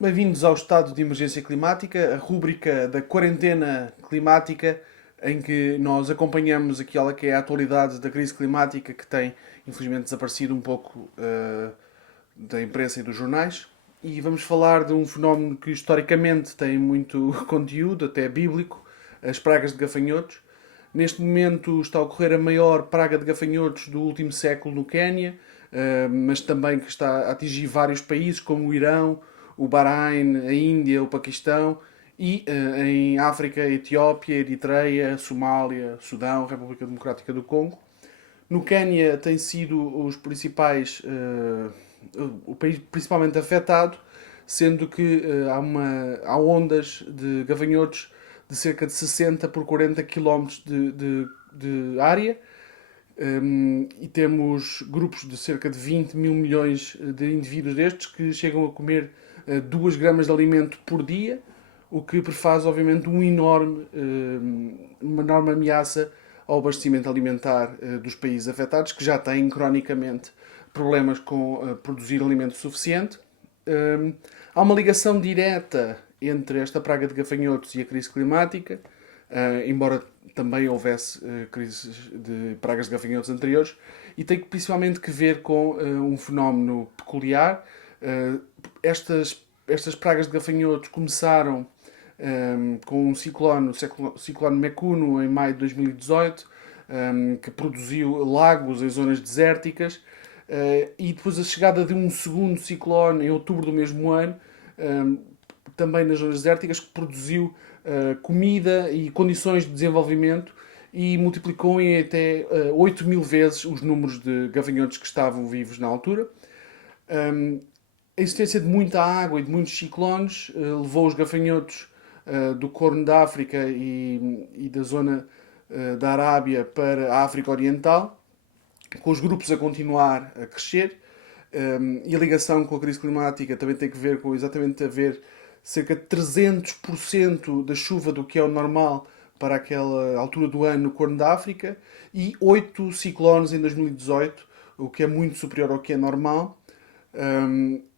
Bem-vindos ao Estado de Emergência Climática, a rúbrica da quarentena climática, em que nós acompanhamos aquela que é a atualidade da crise climática que tem, infelizmente, desaparecido um pouco da imprensa e dos jornais. E vamos falar de um fenómeno que historicamente tem muito conteúdo, até bíblico, as pragas de gafanhotos. Neste momento está a ocorrer a maior praga de gafanhotos do último século no Quénia, mas também que está a atingir vários países como o Irão, o Bahrein, a Índia, o Paquistão e em África, Etiópia, Eritreia, Somália, Sudão, República Democrática do Congo. No Quénia tem sido os principais, o país principalmente afetado, sendo que há ondas de gafanhotos de cerca de 60 por 40 quilómetros de área. E temos grupos de cerca de 20 mil milhões de indivíduos destes que chegam a comer 2 gramas de alimento por dia, o que prefaz, obviamente, uma enorme ameaça ao abastecimento alimentar dos países afetados, que já têm cronicamente problemas com produzir alimento suficiente. Há uma ligação direta entre esta praga de gafanhotos e a crise climática, embora também houvesse crises de pragas de gafanhotos anteriores, e tem principalmente que ver com um fenómeno peculiar. Estas pragas de gafanhotos começaram com um ciclone, o ciclone Mekuno, em maio de 2018, que produziu lagos em zonas desérticas, e depois a chegada de um segundo ciclone em outubro do mesmo ano, também nas zonas desérticas, que produziu comida e condições de desenvolvimento e multiplicou em até 8 mil vezes os números de gafanhotos que estavam vivos na altura. A existência de muita água e de muitos ciclones levou os gafanhotos do Corno da África e da zona da Arábia para a África Oriental, com os grupos a continuar a crescer. E a ligação com a crise climática também tem que ver com exatamente haver cerca de 300% da chuva do que é o normal para aquela altura do ano no Corno da África e 8 ciclones em 2018, o que é muito superior ao que é normal.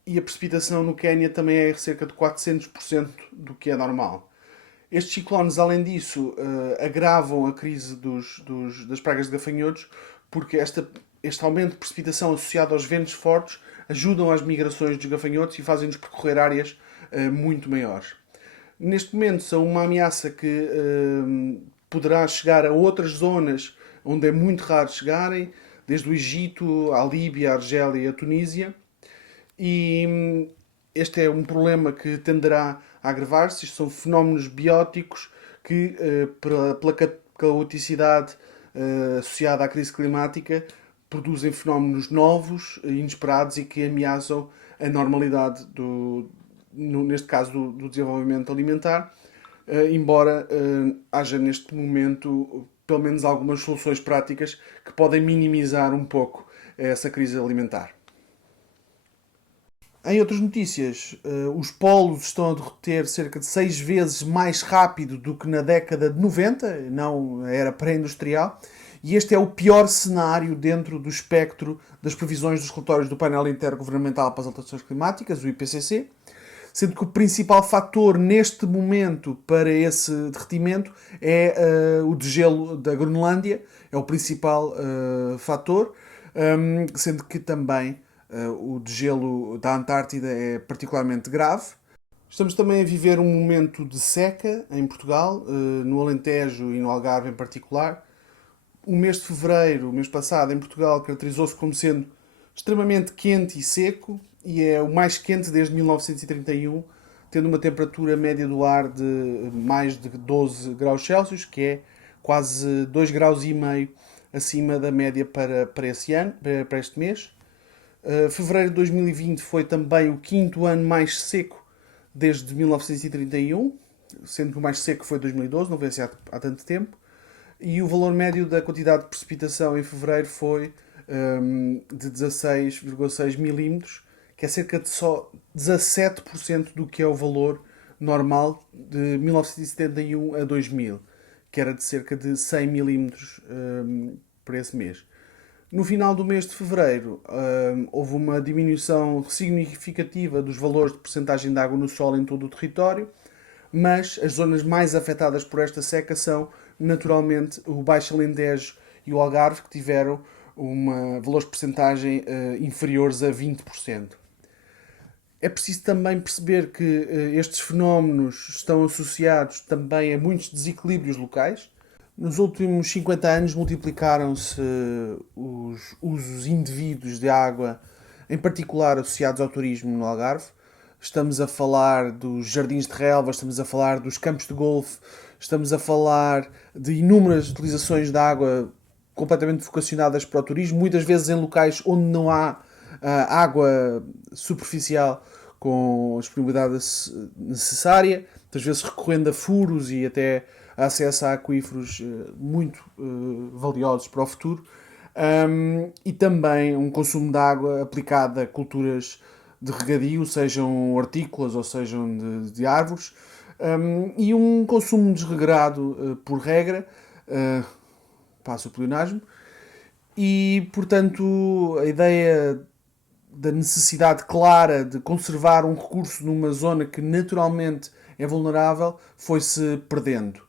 E a precipitação no Quénia também é cerca de 400% do que é normal. Estes ciclones, além disso, agravam a crise das pragas de gafanhotos, porque este aumento de precipitação associado aos ventos fortes ajudam às migrações dos gafanhotos e fazem-nos percorrer áreas muito maiores. Neste momento, são uma ameaça que poderá chegar a outras zonas onde é muito raro chegarem, desde o Egito à Líbia, à Argélia e à Tunísia. E este é um problema que tenderá a agravar-se. Isto são fenómenos bióticos que, pela caoticidade associada à crise climática, produzem fenómenos novos, inesperados e que ameaçam a normalidade, neste caso, do desenvolvimento alimentar, embora haja neste momento pelo menos algumas soluções práticas que podem minimizar um pouco essa crise alimentar. Em outras notícias, os polos estão a derreter cerca de 6 vezes mais rápido do que na década de 90, não a era pré-industrial, e este é o pior cenário dentro do espectro das previsões dos relatórios do painel intergovernamental para as alterações climáticas, o IPCC, sendo que o principal fator neste momento para esse derretimento é o degelo da Groenlândia, é o principal fator, sendo que também o degelo da Antártida é particularmente grave. Estamos também a viver um momento de seca em Portugal, no Alentejo e no Algarve em particular. O mês de fevereiro, o mês passado, em Portugal, caracterizou-se como sendo extremamente quente e seco, e é o mais quente desde 1931, tendo uma temperatura média do ar de mais de 12 graus Celsius, que é quase 2 graus e meio acima da média para esse ano, para este mês. Fevereiro de 2020 foi também o quinto ano mais seco desde 1931, sendo que o mais seco foi 2012, não foi assim há tanto tempo. E o valor médio da quantidade de precipitação em fevereiro foi de 16,6 milímetros, que é cerca de só 17% do que é o valor normal de 1971 a 2000, que era de cerca de 100 milímetros para esse mês. No final do mês de fevereiro, houve uma diminuição significativa dos valores de percentagem de água no solo em todo o território, mas as zonas mais afetadas por esta seca são, naturalmente, o Baixo Alentejo e o Algarve, que tiveram valores de percentagem inferiores a 20%. É preciso também perceber que estes fenómenos estão associados também a muitos desequilíbrios locais. Nos últimos 50 anos multiplicaram-se os usos indevidos de água, em particular associados ao turismo no Algarve. Estamos a falar dos jardins de relva, estamos a falar dos campos de golfe, estamos a falar de inúmeras utilizações de água completamente vocacionadas para o turismo, muitas vezes em locais onde não há água superficial com a disponibilidade necessária, muitas vezes recorrendo a furos e até acesso a aquíferos muito valiosos para o futuro, e também um consumo de água aplicado a culturas de regadio, sejam hortícolas ou sejam de árvores, e um consumo desregrado por regra, passa o pleonasmo, e portanto a ideia da necessidade clara de conservar um recurso numa zona que naturalmente é vulnerável foi-se perdendo.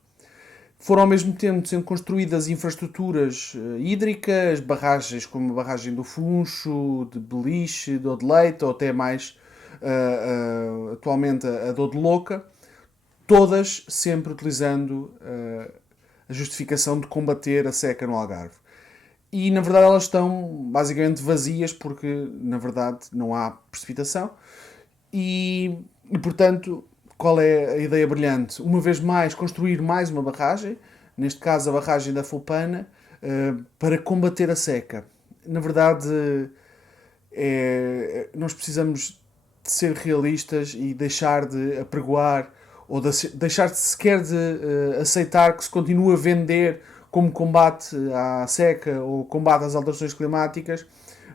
Foram ao mesmo tempo sendo construídas infraestruturas hídricas, barragens como a barragem do Funcho, de Beliche, de Odeleite ou até mais atualmente a de Louca, todas sempre utilizando a justificação de combater a seca no Algarve. E na verdade elas estão basicamente vazias porque na verdade não há precipitação e portanto qual é a ideia brilhante? Uma vez mais construir mais uma barragem, neste caso a barragem da Foupana, para combater a seca. Na verdade nós precisamos de ser realistas e deixar de apregoar ou deixar de sequer de aceitar que se continue a vender como combate à seca ou combate às alterações climáticas,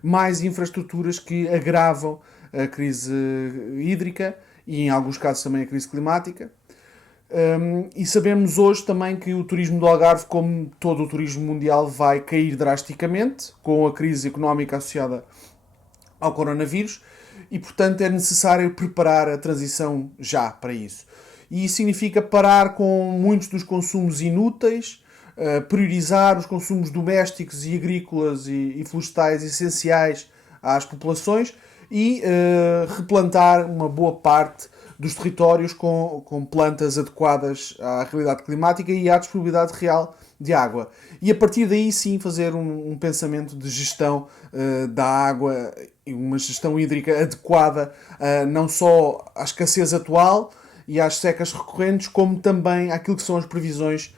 mais infraestruturas que agravam a crise hídrica e, em alguns casos, também a crise climática. E sabemos hoje também que o turismo do Algarve, como todo o turismo mundial, vai cair drasticamente com a crise económica associada ao coronavírus e, portanto, é necessário preparar a transição já para isso. E isso significa parar com muitos dos consumos inúteis, priorizar os consumos domésticos e agrícolas e florestais essenciais às populações e replantar uma boa parte dos territórios com plantas adequadas à realidade climática e à disponibilidade real de água. E a partir daí sim fazer um pensamento de gestão da água e uma gestão hídrica adequada não só à escassez atual e às secas recorrentes, como também àquilo que são as previsões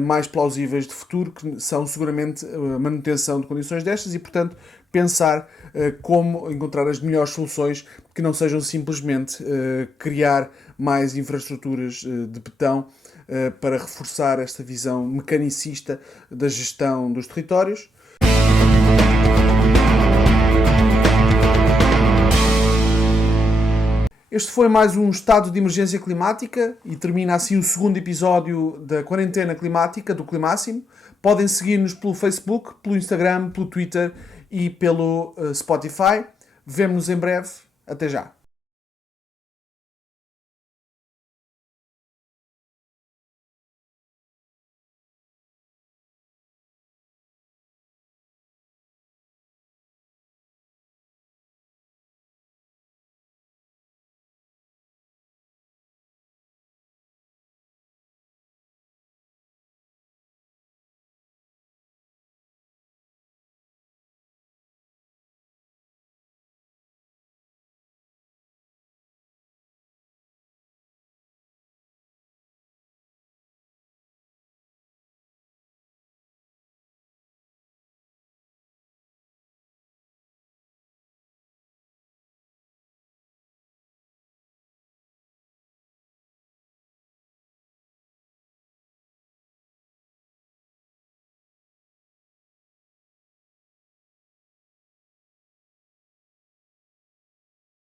mais plausíveis de futuro, que são seguramente a manutenção de condições destas e, portanto, pensar como encontrar as melhores soluções que não sejam simplesmente criar mais infraestruturas de betão para reforçar esta visão mecanicista da gestão dos territórios. Este foi mais um estado de emergência climática e termina assim o segundo episódio da quarentena climática do Climáximo. Podem seguir-nos pelo Facebook, pelo Instagram, pelo Twitter e pelo Spotify. Vemo-nos em breve. Até já.